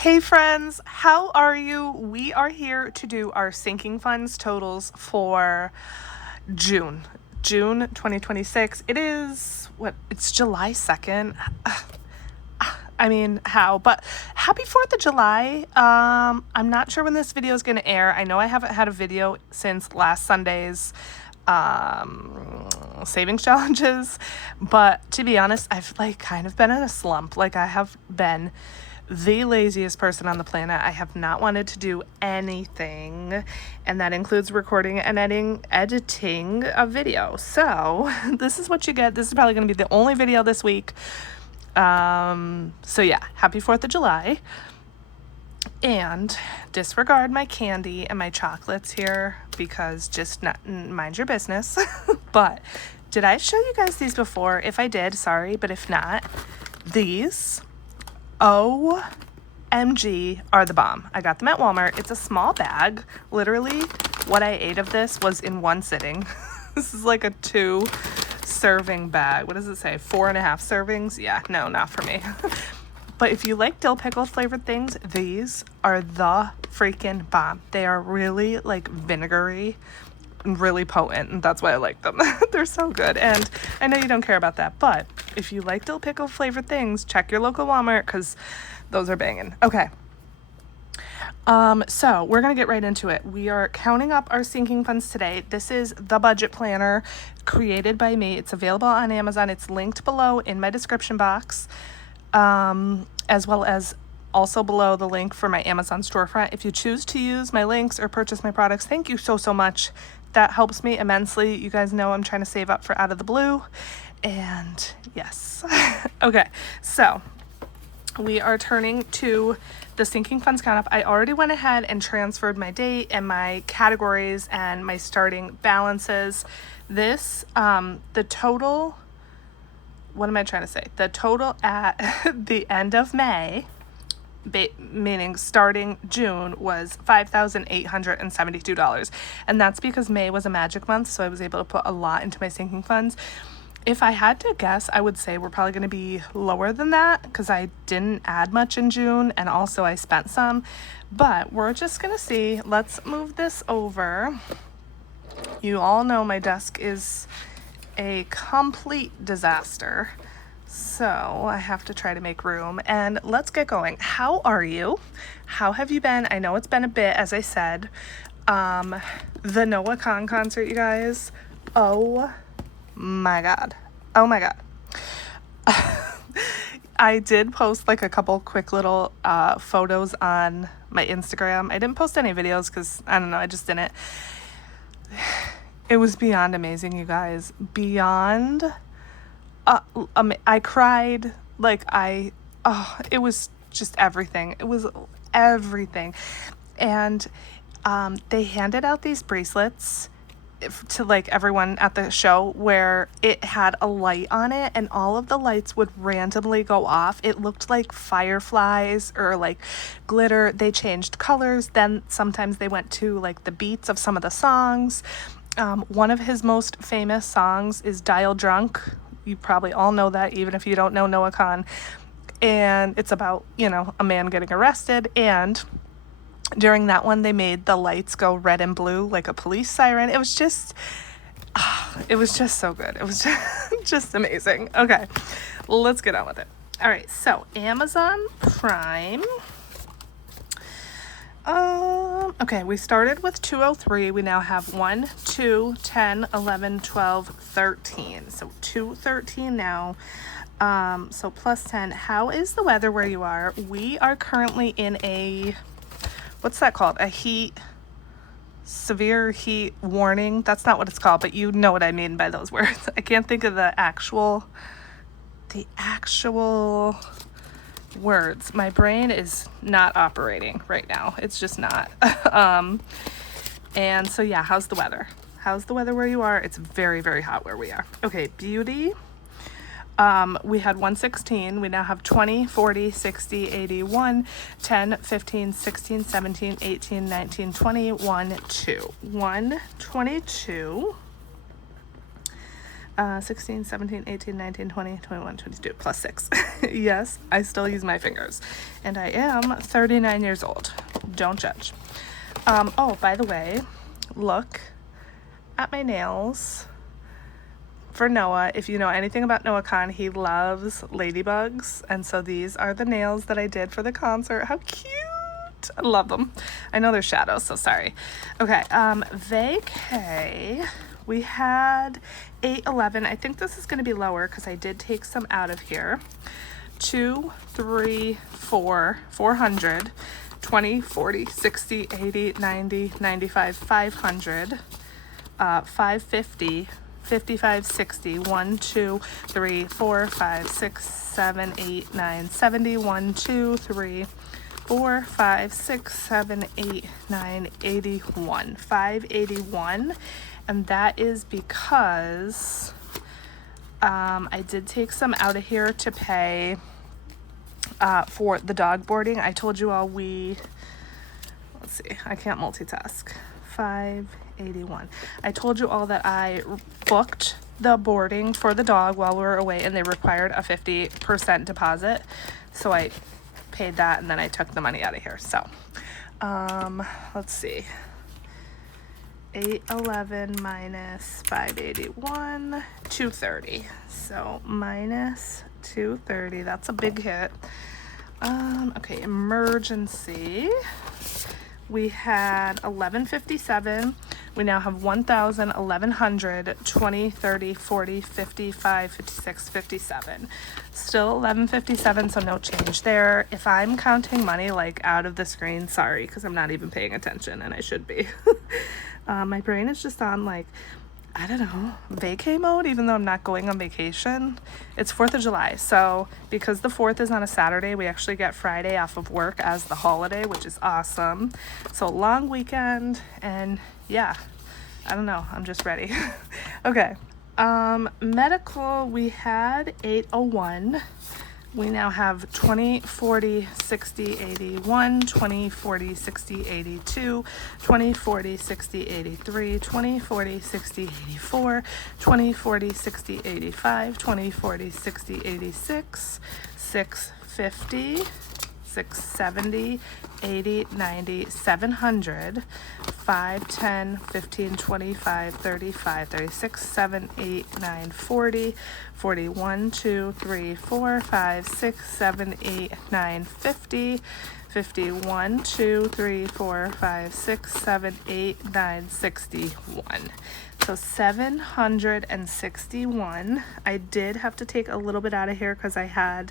Hey friends, how are you? We are here to do our sinking funds totals for June 2026. It is it's July 2nd. I mean, how? But happy 4th of July. I'm not sure when this video is going to air. I know I haven't had a video since last Sunday's savings challenges, but to be honest, I've kind of been in a slump. I have been the laziest person on the planet. I have not wanted to do anything, and that includes recording and editing a video. So this is what you get. This is probably going to be the only video this week. So yeah, happy 4th of July. And disregard my candy and my chocolates here because just not mind your business. But did I show you guys these before? If I did, sorry, but if not, these OMG are the bomb. I got them at Walmart. It's a small bag. Literally, what I ate of this was in one sitting. This is like a 2-serving bag. What does it say? 4.5 servings? Yeah, no, not for me. But if you like dill pickle flavored things, these are the freaking bomb. They are really vinegary and really potent, and that's why I like them. They're so good. And I know you don't care about that, but if you like dill pickle flavored things, check your local Walmart because those are banging. Okay. So we're going to get right into it. We are counting up our sinking funds today. This is the budget planner created by me. It's available on Amazon. It's linked below in my description box. As well as also below the link for my Amazon storefront. If you choose to use my links or purchase my products, thank you so much. That helps me immensely. You guys know I'm trying to save up for out of the blue. And yes. Okay, so we are turning to the sinking funds count up. I already went ahead and transferred my date and my categories and my starting balances. This, the total... What am I trying to say? The total at the end of May, meaning starting June, was $5,872. And that's because May was a magic month, so I was able to put a lot into my sinking funds. If I had to guess, I would say we're probably going to be lower than that because I didn't add much in June, and also I spent some. But we're just going to see. Let's move this over. You all know my desk is a complete disaster, so I have to try to make room, and let's get going. How are you? How have you been? I know it's been a bit, as I said. The Noah Khan concert, you guys, oh my god. I did post a couple quick little photos on my Instagram. I didn't post any videos because I don't know, I just didn't. It was beyond amazing, you guys. Beyond. I cried. It was just everything. It was everything. And they handed out these bracelets to everyone at the show where it had a light on it, and all of the lights would randomly go off. It looked like fireflies or glitter. They changed colors. Then sometimes they went to the beats of some of the songs. One of his most famous songs is Dial Drunk. You probably all know that, even if you don't know Noah Khan. And it's about, a man getting arrested. And during that one, they made the lights go red and blue like a police siren. It was just so good. It was just amazing. Okay, let's get on with it. All right, so Amazon Prime. Okay, we started with 203. We now have 1, 2, 10, 11, 12, 13. So 213 now. So plus 10. How is the weather where you are? We are currently in a, what's that called? Severe heat warning. That's not what it's called, but you know what I mean by those words. I can't think of the actual words. My brain is not operating right now. It's just not. And so yeah, how's the weather? How's the weather where you are? It's very, very hot where we are. Okay, beauty. We had 116. We now have 20, 40, 60, 81, 10, 15, 16, 17, 18, 19, 20, 1, 2. 122. 16, 17, 18, 19, 20, 21, 22, plus 6. Yes, I still use my fingers. And I am 39 years old. Don't judge. Oh, by the way, look at my nails for Noah. If you know anything about Noah Khan, he loves ladybugs. And so these are the nails that I did for the concert. How cute. I love them. I know they're shadows, so sorry. Okay, vacay. We had 811. I think this is going to be lower because I did take some out of here. 2, 3, 4, 400, 20, 40, 60, 80, 90, 95, 500, 550, 55, 60, 1, 2, 3, 4, 5, 6, 7, 8, 9, 70, 1, 2, 3, 4, 5, 6, 7, 8, 9, 81, 581. And that is because I did take some out of here to pay for the dog boarding. I told you all let's see, I can't multitask. 581. I told you all that I booked the boarding for the dog while we were away, and they required a 50% deposit. So I paid that, and then I took the money out of here. So let's see. 811 minus 581, 230. So minus 230. That's a big hit. Okay, emergency. We had 1157. We now have 1,000, 1,100, 20, 30, 40, 55, 56, 57. Still 1157, so no change there. If I'm counting money like out of the screen, sorry, because I'm not even paying attention, and I should be. My brain is just on like, I don't know, vacay mode, even though I'm not going on vacation. It's 4th of July, so because the 4th is on a Saturday, we actually get Friday off of work as the holiday, which is awesome. So long weekend, and yeah, I don't know, I'm just ready. Okay, medical, we had 801. We now have 20, 40, 60, 81, 20, 40, 60, 82, 20, 40, 60, 83, 20, 40, 60, 84, 20, 40, 60, 85, 20, 40, 60, 86, 650, 670, 80, 90, 700, 5, 10, 15, 25, 35, 36, 7, 8, 9, 40, 41, 2, 3, 4, 5, 6, 7, 8, 9, 50, 51, 2, 3, 4, 5, 6, 7, 8, 9, 61. So 761. I did have to take a little bit out of here because I had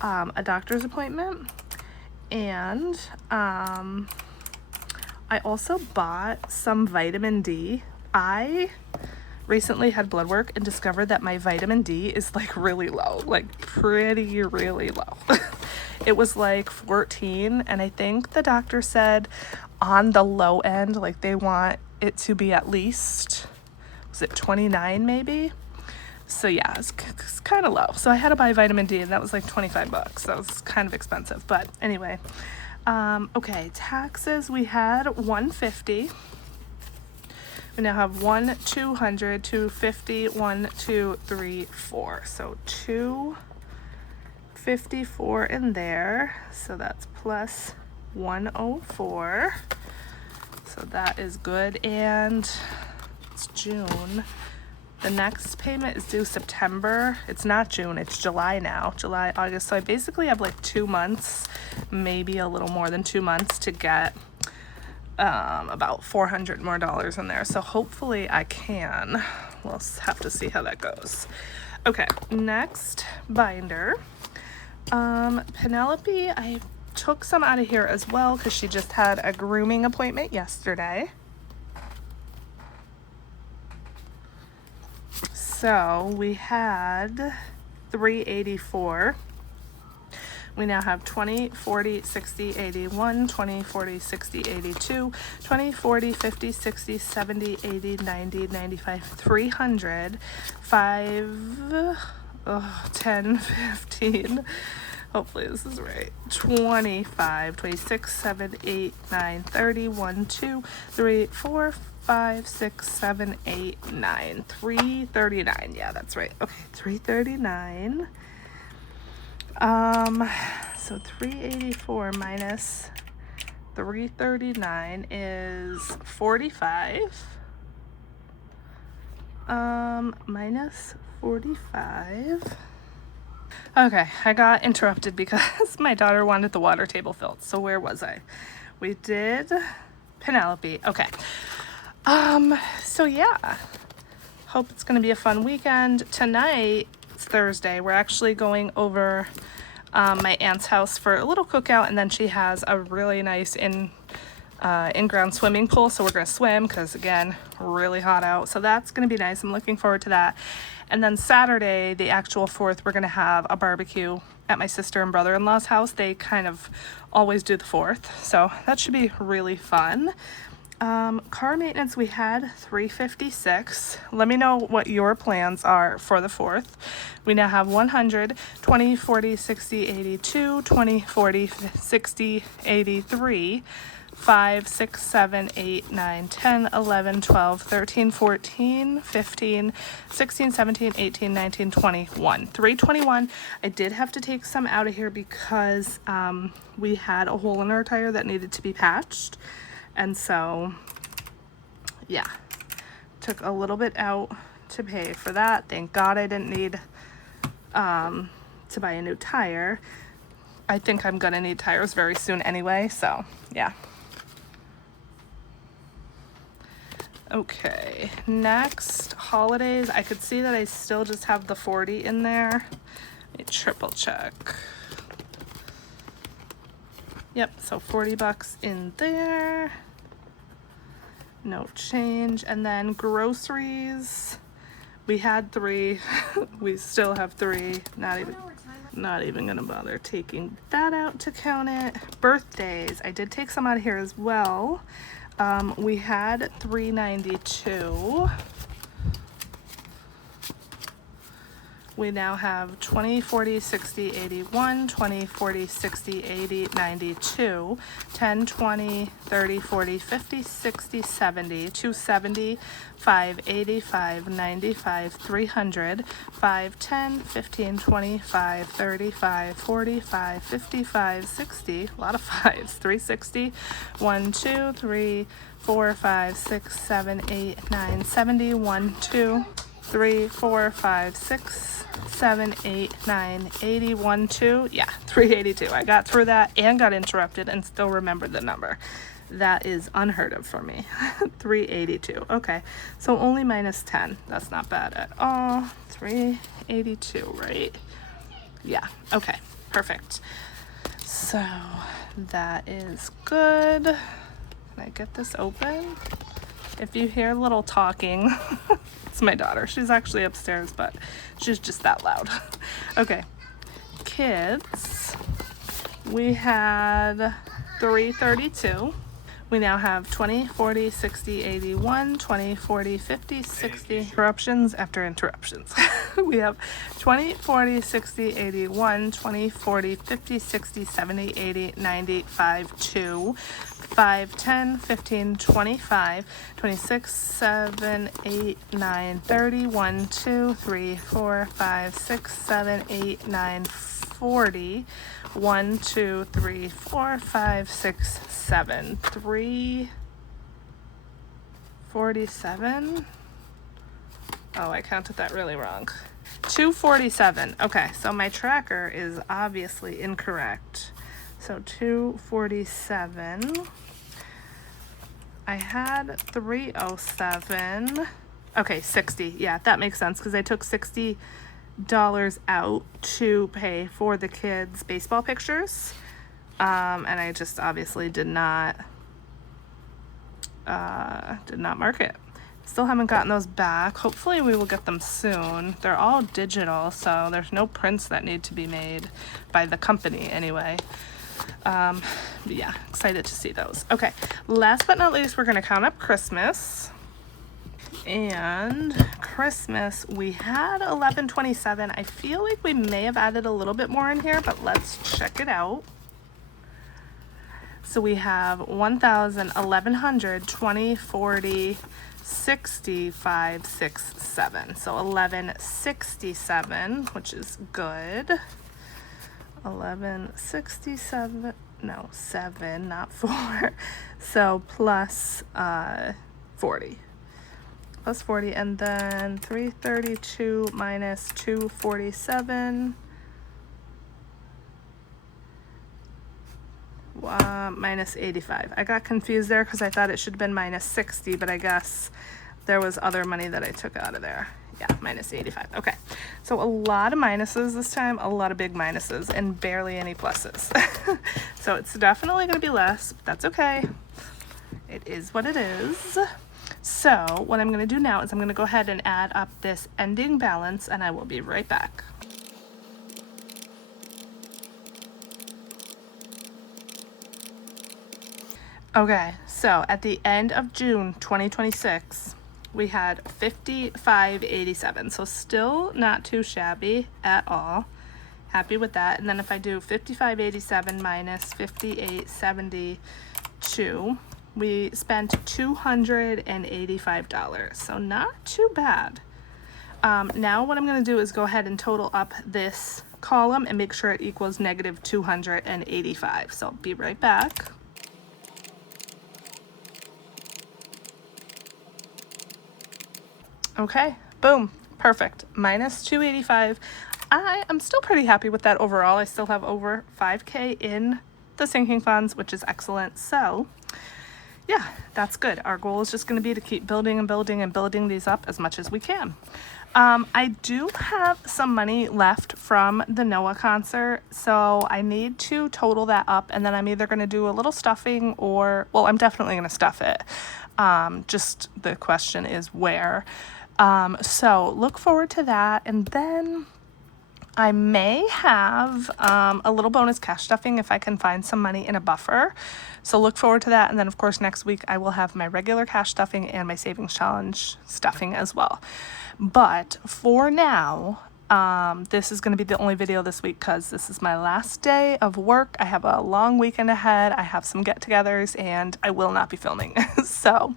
a doctor's appointment, and I also bought some vitamin D. I recently had blood work and discovered that my vitamin D is like really low, like pretty really low. It was like 14, and I think the doctor said on the low end, like they want it to be at least, was it 29 maybe? So yeah, it's kind of low. So I had to buy vitamin D, and that was like 25 bucks. That was kind of expensive, but anyway. Okay, taxes, we had 150. We now have 1, 200, 250, 1, 2, 3, 4. So 254 in there. So that's plus 104. So that is good. And it's June. The next payment is due September. It's not June, it's July now. July, August. So I basically have like 2 months, maybe a little more than 2 months to get about $400 more in there. So hopefully I can. We'll have to see how that goes. Okay, next binder. Penelope, I took some out of here as well because she just had a grooming appointment yesterday. So we had 384. We now have 20, 40, 60, 81, 20, 40, 60, 82, 20, 40, 50, 60, 70, 80, 90, 95, 300, 5, 10, 15. Hopefully this is right. 25, 26, 7, 8, 9, 30, 1, 2, 3, 4, 5, 6, 7, 8, 9. $339. Yeah, that's right. Okay, $339. So 384 minus 339 is 45. Minus 45. Okay, I got interrupted because my daughter wanted the water table filled. So where was I? We did Penelope. Okay. So yeah. Hope it's going to be a fun weekend. Tonight, it's Thursday. We're actually going over my aunt's house for a little cookout, and then she has a really nice in-ground swimming pool, so we're going to swim because, again, really hot out. So that's going to be nice. I'm looking forward to that. And then Saturday, the actual 4th, we're going to have a barbecue at my sister and brother-in-law's house. They kind of always do the 4th, so that should be really fun. Car maintenance, we had $356. Let me know what your plans are for the 4th. We now have 100, 20, 40, 60, 82, 20, 40, 60, 83, 5, 6, 7, 8, 9, 10, 11, 12, 13, 14, 15, 16, 17, 18, 19, 21. 321. I did have to take some out of here because we had a hole in our tire that needed to be patched. And so, yeah, took a little bit out to pay for that. Thank God I didn't need to buy a new tire. I think I'm gonna need tires very soon anyway, so yeah. Okay, next, holidays. I could see that I still just have the 40 in there. Let me triple check. Yep, so 40 bucks in there. No change. And then groceries. We had 3. We still have 3. Not even gonna bother taking that out to count it. Birthdays. I did take some out of here as well. We had $392. We now have 20, 40, 60, 81, 20, 40, 60, 80, 92, 10, 20, 30, 40, 50, 60, 70, 270, 580, 595, 300, 5, 10, 15, 25, 35, 45, 55, 60, a lot of 5s, 360, 1, 2, 3, 4, 5, 6, 7, 8, 9, 70, 1, 2, 3, 4, 5, 6, 7, 8, 9, 80, 1, 2, yeah, 382. I got through that and got interrupted and still remembered the number. That is unheard of for me. 382. Okay, so only minus 10. That's not bad at all. 382, right? Yeah, okay, perfect. So that is good. Can I get this open? If you hear a little talking, it's my daughter. She's actually upstairs, but she's just that loud. Okay, kids, we had 332. We now have 20, 40, 60, 81, 20, 40, 50, 60. Interruptions after interruptions. We have 20, 40, 60, 81, 20, 40, 50, 60, 70, 80, 90, 5, 2, 5, 10, 15, 25, 26, 7, 8, 9, 30, 1, 2, 3, 4, 5, 6, 7, 8, 9, 40, 1, 2, 3, 4, 5, 6, 7, 347. Oh, I counted that really wrong. 247. Okay, so my tracker is obviously incorrect. So 247. I had 307. Okay, 60. Yeah, that makes sense because I took $60 out to pay for the kids' baseball pictures. And I just obviously did not mark it. Still haven't gotten those back. Hopefully we will get them soon. They're all digital, so there's no prints that need to be made by the company anyway. But yeah, excited to see those. Okay, last but not least, we're gonna count up Christmas. And Christmas, we had 1127. I feel like we may have added a little bit more in here, but let's check it out. So we have 1,000, 1,100, 20, 40, 60, 5, 6, 7. So 1167, which is good. 1167, no, 7, not 4. So plus 40. Plus 40, and then 332 minus 247. Minus 85. I got confused there because I thought it should have been minus 60, but I guess there was other money that I took out of there. Yeah, minus 85. Okay, so a lot of minuses this time, a lot of big minuses, and barely any pluses. So it's definitely going to be less, but that's okay. It is what it is. So what I'm going to do now is I'm going to go ahead and add up this ending balance, and I will be right back. Okay, so at the end of June 2026, we had 55.87, so still not too shabby at all. Happy with that. And then if I do 55.87 minus 58.72, we spent $285, so not too bad. Now what I'm going to do is go ahead and total up this column and make sure it equals negative 285. So I'll be right back. Okay, boom, perfect. Minus 285. I am still pretty happy with that overall. I still have over 5K in the sinking funds, which is excellent. So yeah, that's good. Our goal is just going to be to keep building and building and building these up as much as we can. I do have some money left from the Noah concert, so I need to total that up, and then I'm either going to do a little stuffing or, well, I'm definitely going to stuff it. Just the question is where. So look forward to that, and then I may have a little bonus cash stuffing if I can find some money in a buffer. So look forward to that. And then of course next week I will have my regular cash stuffing and my savings challenge stuffing as well. But for now, this is going to be the only video this week because this is my last day of work. I have a long weekend ahead. I have some get-togethers and I will not be filming. So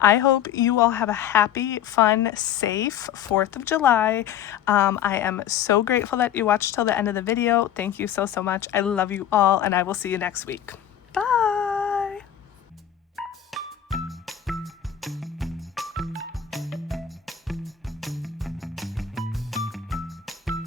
I hope you all have a happy, fun, safe 4th of July. I am so grateful that you watched till the end of the video. Thank you so much. I love you all, and I will see you next week.